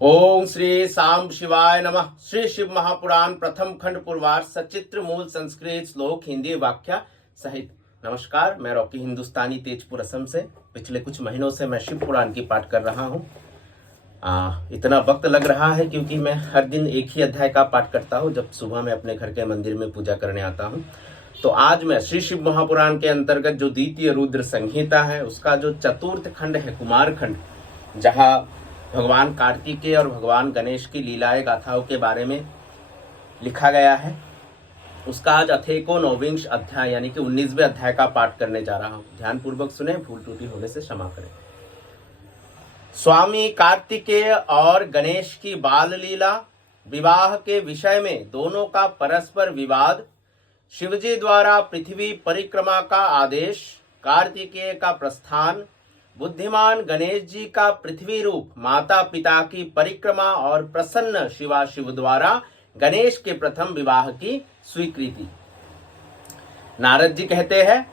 ओम श्री साम शिवाय नमः। श्री शिव महापुराण प्रथम खंड पूर्वार्ध सचित्र मूल संस्कृत श्लोक हिंदी व्याख्या सहित। नमस्कार, मैं रॉकी हिंदुस्तानी तेजपुर असम से पिछले कुछ महीनों से मैं शिव पुराण की पाठ कर रहा हूँ। इतना वक्त लग रहा है क्योंकि मैं हर दिन एक ही अध्याय का पाठ करता हूँ जब सुबह मैं अपने घर के मंदिर में पूजा करने आता हूँ। तो आज मैं श्री शिव महापुराण के अंतर्गत जो द्वितीय रुद्र संहिता है उसका जो चतुर्थ खंड है, कुमार खंड, जहाँ भगवान कार्तिकेय और भगवान गणेश की लीलाएं गाथाओं के बारे में लिखा गया है, उसका आज अथेको नौविंश अध्याय यानी कि 19वें अध्याय का पाठ करने जा रहा हूं। ध्यान पूर्वक सुने, भूल त्रुटि होने से क्षमा करें। स्वामी कार्तिकेय और गणेश की बाल लीला, विवाह के विषय में दोनों का परस्पर विवाद, शिवजी द्वारा पृथ्वी परिक्रमा का आदेश, कार्तिकेय का प्रस्थान, बुद्धिमान गणेश जी का पृथ्वी रूप माता पिता की परिक्रमा और प्रसन्न शिवा शिव द्वारा गणेश के प्रथम विवाह की स्वीकृति। नारद जी कहते हैं,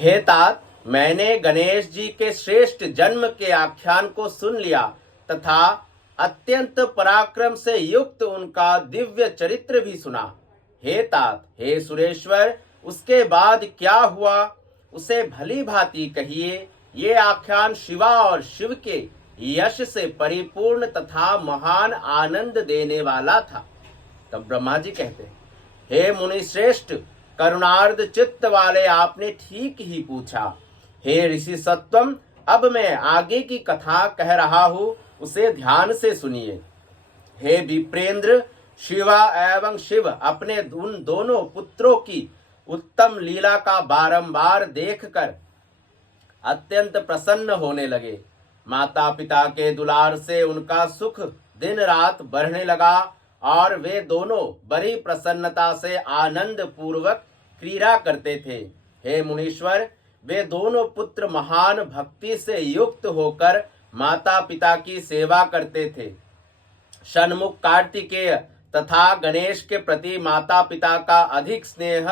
हे तात, मैंने गणेश जी के श्रेष्ठ जन्म के आख्यान को सुन लिया तथा अत्यंत पराक्रम से युक्त उनका दिव्य चरित्र भी सुना। हे तात, हे सुरेश्वर, उसके बाद क्या हुआ उसे भली भांति कहिए। ये आख्यान शिवा और शिव के यश से परिपूर्ण तथा महान आनंद देने वाला था। तब ब्रह्मा जी कहते हैं, हे मुनि श्रेष्ठ, करुणार्ध चित्त वाले, आपने ठीक ही पूछा। हे ऋषि सत्वम, अब मैं आगे की कथा कह रहा हूं, उसे ध्यान से सुनिए। हे विप्रेंद्र, शिवा एवं शिव अपने उन दोनों पुत्रों की उत्तम लीला का बारंबार देखकर अत्यंत प्रसन्न होने लगे। माता पिता के दुलार से उनका सुख दिन रात बढ़ने लगा और वे दोनों बड़ी प्रसन्नता से आनंद पूर्वक क्रीड़ा करते थे। हे मुनीश्वर, वे दोनों पुत्र महान भक्ति से युक्त होकर माता पिता की सेवा करते थे। षण्मुख कार्तिकेय तथा गणेश के प्रति माता पिता का अधिक स्नेह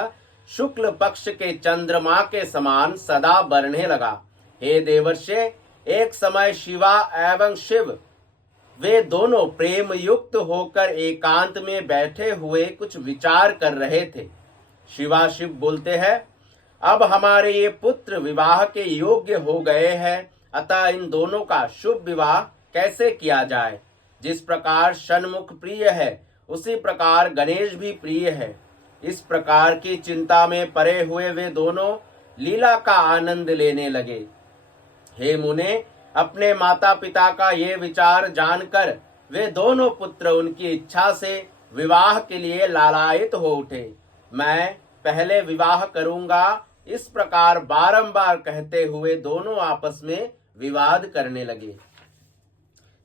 शुक्ल पक्ष के चंद्रमा के समान सदा बढ़ने लगा। हे देवर्षे, एक समय शिवा एवं शिव वे दोनों प्रेम युक्त होकर एकांत में बैठे हुए कुछ विचार कर रहे थे। शिवा शिव बोलते हैं, अब हमारे ये पुत्र विवाह के योग्य हो गए हैं, अतः इन दोनों का शुभ विवाह कैसे किया जाए। जिस प्रकार षण्मुख प्रिय है उसी प्रकार गणेश भी प्रिय है। इस प्रकार की चिंता में पड़े हुए वे दोनों लीला का आनंद लेने लगे। हे मुने, अपने माता पिता का ये विचार जानकर वे दोनों पुत्र उनकी इच्छा से विवाह के लिए लालायित हो उठे। मैं पहले विवाह करूंगा, इस प्रकार बारंबार कहते हुए दोनों आपस में विवाद करने लगे।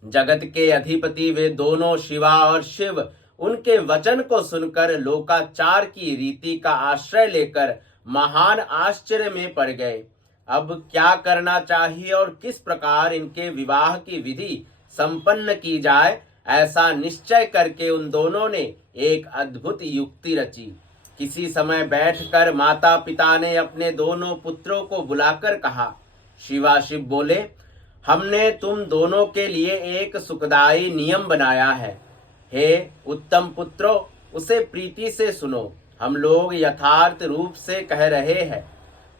जगत के अधिपति वे दोनों शिवा और शिव उनके वचन को सुनकर लोकाचार की रीति का आश्रय लेकर महान आश्चर्य में पड़ गए। अब क्या करना चाहिए और किस प्रकार इनके विवाह की विधि संपन्न की जाए, ऐसा निश्चय करके उन दोनों ने एक अद्भुत युक्ति रची। किसी समय बैठकर माता पिता ने अपने दोनों पुत्रों को बुलाकर कहा। शिवा शिव बोले, हमने तुम दोनों के लिए एक सुखदायी नियम बनाया है। हे उत्तम पुत्रों, उसे प्रीति से सुनो। हम लोग यथार्थ रूप से कह रहे हैं,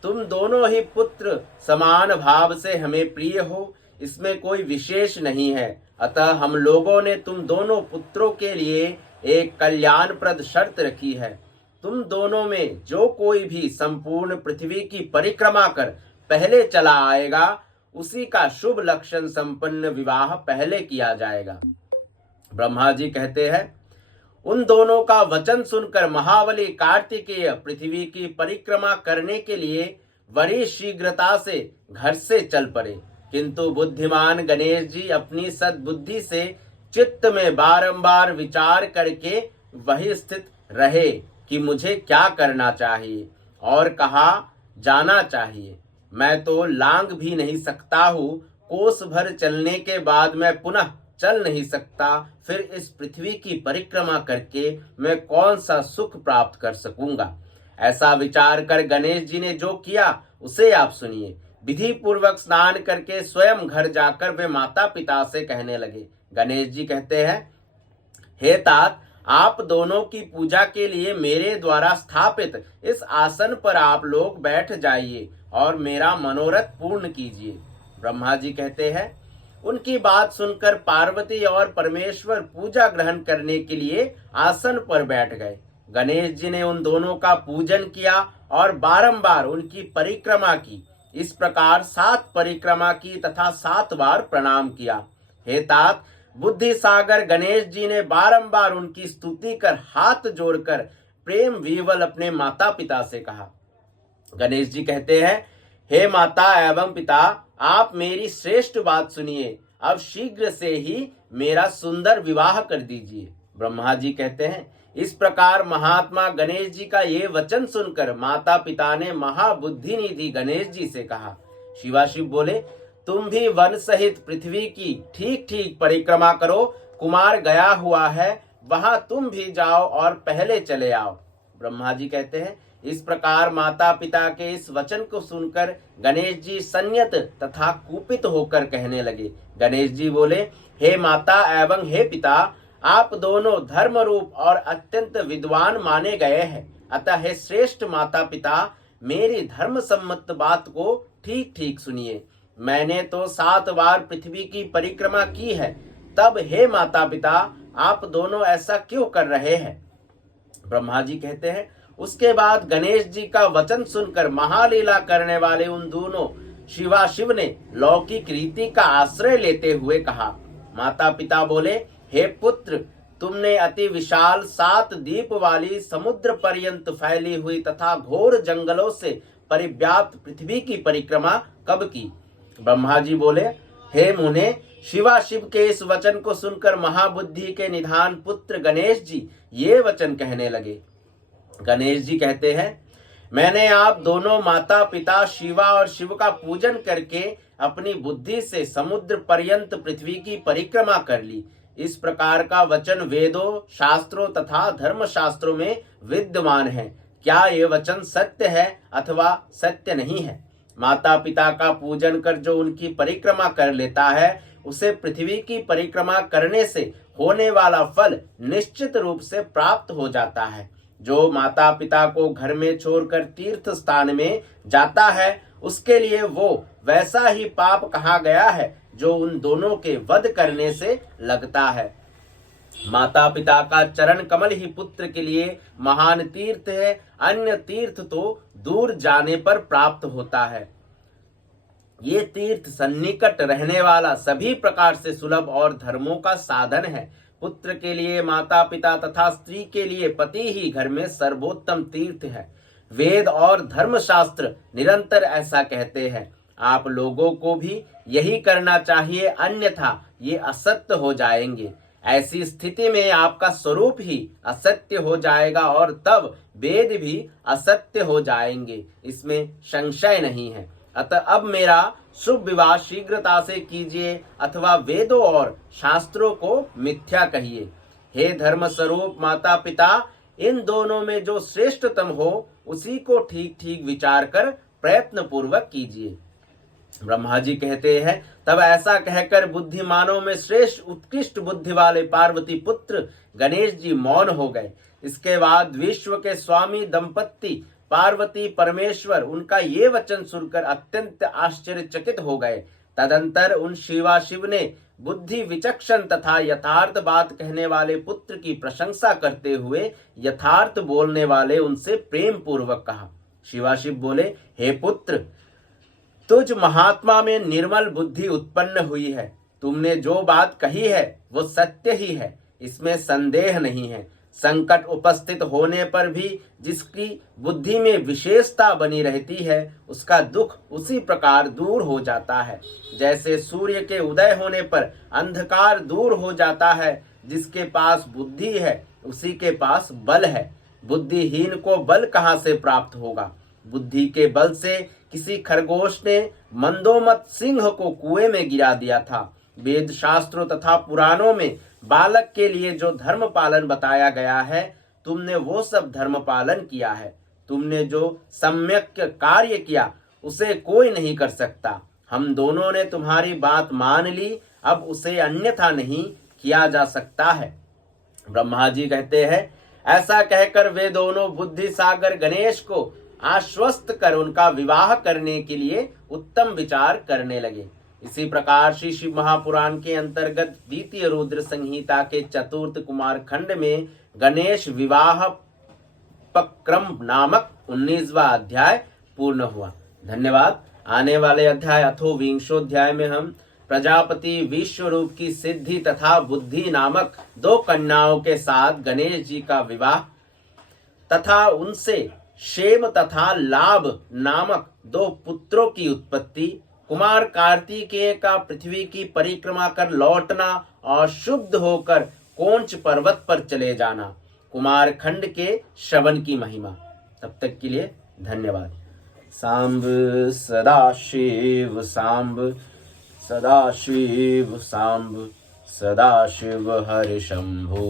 तुम दोनों ही पुत्र समान भाव से हमें प्रिय हो, इसमें कोई विशेष नहीं है। अतः हम लोगों ने तुम दोनों पुत्रों के लिए एक कल्याणप्रद शर्त रखी है। तुम दोनों में जो कोई भी संपूर्ण पृथ्वी की परिक्रमा कर पहले चला आएगा, उसी का शुभ लक्षण संपन्न विवाह पहले किया जाएगा। ब्रह्मा जी कहते हैं, उन दोनों का वचन सुनकर महाबली कार्तिकेय पृथ्वी की परिक्रमा करने के लिए बड़ी शीघ्रता से घर से चल पड़े, किंतु बुद्धिमान गणेश जी अपनी सद्बुद्धि से चित्त में बारंबार विचार करके वही स्थित रहे कि मुझे क्या करना चाहिए और कहाँ जाना चाहिए। मैं तो लांग भी नहीं सकता हूँ, कोस भर चलने के बाद मैं पुनः चल नहीं सकता, फिर इस पृथ्वी की परिक्रमा करके मैं कौन सा सुख प्राप्त कर सकूंगा। ऐसा विचार कर गणेश जी ने जो किया उसे आप सुनिए। विधि पूर्वक स्नान करके स्वयं घर जाकर वे माता पिता से कहने लगे, गणेश जी कहते हैं, हे तात, आप दोनों की पूजा के लिए मेरे द्वारा स्थापित इस आसन पर आप लोग बैठ जाइए और मेरा मनोरथ पूर्ण कीजिए। ब्रह्मा जी कहते हैं, उनकी बात सुनकर पार्वती और परमेश्वर पूजा ग्रहण करने के लिए आसन पर बैठ गए। गणेश जी ने उन दोनों का पूजन किया और बारंबार उनकी परिक्रमा की। इस प्रकार 7 परिक्रमा की तथा 7 बार प्रणाम किया। हे तात, बुद्धि सागर गणेश जी ने बारंबार उनकी स्तुति कर हाथ जोड़कर प्रेम विवल अपने माता पिता से कहा। गणेश जी कहते हैं, हे माता एवं पिता, आप मेरी श्रेष्ठ बात सुनिए, अब शीघ्र से ही मेरा सुंदर विवाह कर दीजिए। ब्रह्मा जी कहते हैं, इस प्रकार महात्मा गणेश जी का ये वचन सुनकर माता पिता ने महाबुद्धि निधि गणेश जी से कहा। शिवाशिव बोले, तुम भी वन सहित पृथ्वी की ठीक ठीक परिक्रमा करो, कुमार गया हुआ है, वहां तुम भी जाओ और पहले चले आओ। ब्रह्मा जी कहते हैं, इस प्रकार माता पिता के इस वचन को सुनकर गणेश जी संयत तथा कुपित होकर कहने लगे। गणेश जी बोले, हे माता एवं हे पिता, आप दोनों धर्म रूप और अत्यंत विद्वान माने गए हैं, अतः हे श्रेष्ठ माता पिता, मेरी धर्म सम्मत बात को ठीक ठीक सुनिए। मैंने तो 7 बार पृथ्वी की परिक्रमा की है, तब हे माता पिता, आप दोनों ऐसा क्यों कर रहे हैं? ब्रह्मा जी कहते हैं, उसके बाद गणेश जी का वचन सुनकर महालीला करने वाले उन दोनों शिवाशिव ने लौकिक रीति का आश्रय लेते हुए कहा। माता पिता बोले, हे पुत्र, तुमने अति विशाल 7 द्वीप वाली समुद्र पर्यंत फैली हुई तथा घोर जंगलों से परिव्याप्त पृथ्वी की परिक्रमा कब की? ब्रह्मा जी बोले, हे मुने, शिवाशिव के इस वचन को सुनकर महाबुद्धि के निधान पुत्र गणेश जी ये वचन कहने लगे। गणेश जी कहते हैं, मैंने आप दोनों माता पिता शिवा और शिव का पूजन करके अपनी बुद्धि से समुद्र पर्यंत पृथ्वी की परिक्रमा कर ली। इस प्रकार का वचन वेदों, शास्त्रों तथा धर्म शास्त्रों में विद्यमान है। क्या ये वचन सत्य है अथवा सत्य नहीं है? माता पिता का पूजन कर जो उनकी परिक्रमा कर लेता है, उसे पृथ्वी की परिक्रमा करने से होने वाला फल निश्चित रूप से प्राप्त हो जाता है। जो माता पिता को घर में छोड़कर तीर्थ स्थान में जाता है, उसके लिए वो वैसा ही पाप कहा गया है जो उन दोनों के वध करने से लगता है। माता पिता का चरण कमल ही पुत्र के लिए महान तीर्थ है, अन्य तीर्थ तो दूर जाने पर प्राप्त होता है। ये तीर्थ सन्निकट रहने वाला, सभी प्रकार से सुलभ और धर्मों का साधन है। पुत्र के लिए माता पिता तथा स्त्री के लिए पति ही घर में सर्वोत्तम तीर्थ है। वेद और धर्मशास्त्र निरंतर ऐसा कहते हैं। आप लोगों को भी यही करना चाहिए, अन्यथा ये असत्य हो जाएंगे। ऐसी स्थिति में आपका स्वरूप ही असत्य हो जाएगा और तब वेद भी असत्य हो जाएंगे, इसमें संशय नहीं है। अतः अब मेरा शुभ विवाह शीघ्रता से कीजिए अथवा वेदों और शास्त्रों को मिथ्या कहिए। हे धर्म स्वरूप माता पिता, इन दोनों में जो श्रेष्ठतम हो उसी को ठीक ठीक विचार कर प्रयत्न पूर्वक कीजिए। ब्रह्मा जी कहते हैं, तब ऐसा कहकर बुद्धिमानों में श्रेष्ठ उत्कृष्ट बुद्धि वाले पार्वती पुत्र गणेश जी मौन हो गए। इसके बाद विश्व के स्वामी दंपत्ति पार्वती परमेश्वर उनका ये वचन सुनकर अत्यंत आश्चर्यचकित हो गए। तदंतर उन शिवाशिव ने बुद्धि विचक्षण तथा यथार्थ बात कहने वाले पुत्र की प्रशंसा करते हुए यथार्थ बोलने वाले उनसे प्रेम पूर्वक कहा। शिवाशिव बोले, हे पुत्र, तुझ महात्मा में निर्मल बुद्धि उत्पन्न हुई है। तुमने जो बात कही है वो सत्य ही है, इसमें संदेह नहीं है। संकट उपस्थित होने पर भी जिसकी बुद्धि में विशेषता बनी रहती है, उसका दुख उसी प्रकार दूर हो जाता है। जैसे सूर्य के उदय होने पर अंधकार दूर हो जाता है, जिसके पास बुद्धि है उसी के पास बल है। बुद्धिहीन को बल कहाँ से प्राप्त होगा? बुद्धि के बल से किसी खरगोश ने मंदोमत सिंह को कुएं में गिरा दिया था। वेद शास्त्रों तथा पुराणों में बालक के लिए जो धर्म पालन बताया गया है, तुमने वो सब धर्म पालन किया है। तुमने जो सम्यक कार्य किया उसे कोई नहीं कर सकता। हम दोनों ने तुम्हारी बात मान ली, अब उसे अन्यथा नहीं किया जा सकता है। ब्रह्मा जी कहते हैं, ऐसा कहकर वे दोनों बुद्धि सागर गणेश को आश्वस्त कर उनका विवाह करने के लिए उत्तम विचार करने लगे। इसी प्रकार श्री शिव महापुराण के अंतर्गत द्वितीय रुद्र संहिता के चतुर्थ कुमार खंड में गणेश विवाह पक्रम नामक 19वां अध्याय पूर्ण हुआ। धन्यवाद। आने वाले अध्याय अथो विंशोध्याय में हम प्रजापति विश्व रूप की सिद्धि तथा बुद्धि नामक 2 कन्याओं के साथ गणेश जी का विवाह तथा उनसे क्षेम तथा लाभ नामक 2 पुत्रों की उत्पत्ति, कुमार कार्तिकेय का पृथ्वी की परिक्रमा कर लौटना और शुद्ध होकर कोंच पर्वत पर चले जाना, कुमार खंड के श्रवण की महिमा। तब तक के लिए धन्यवाद। सांब सदाशिव सांब सदाशिव सांब सदाशिव हरि शंभो।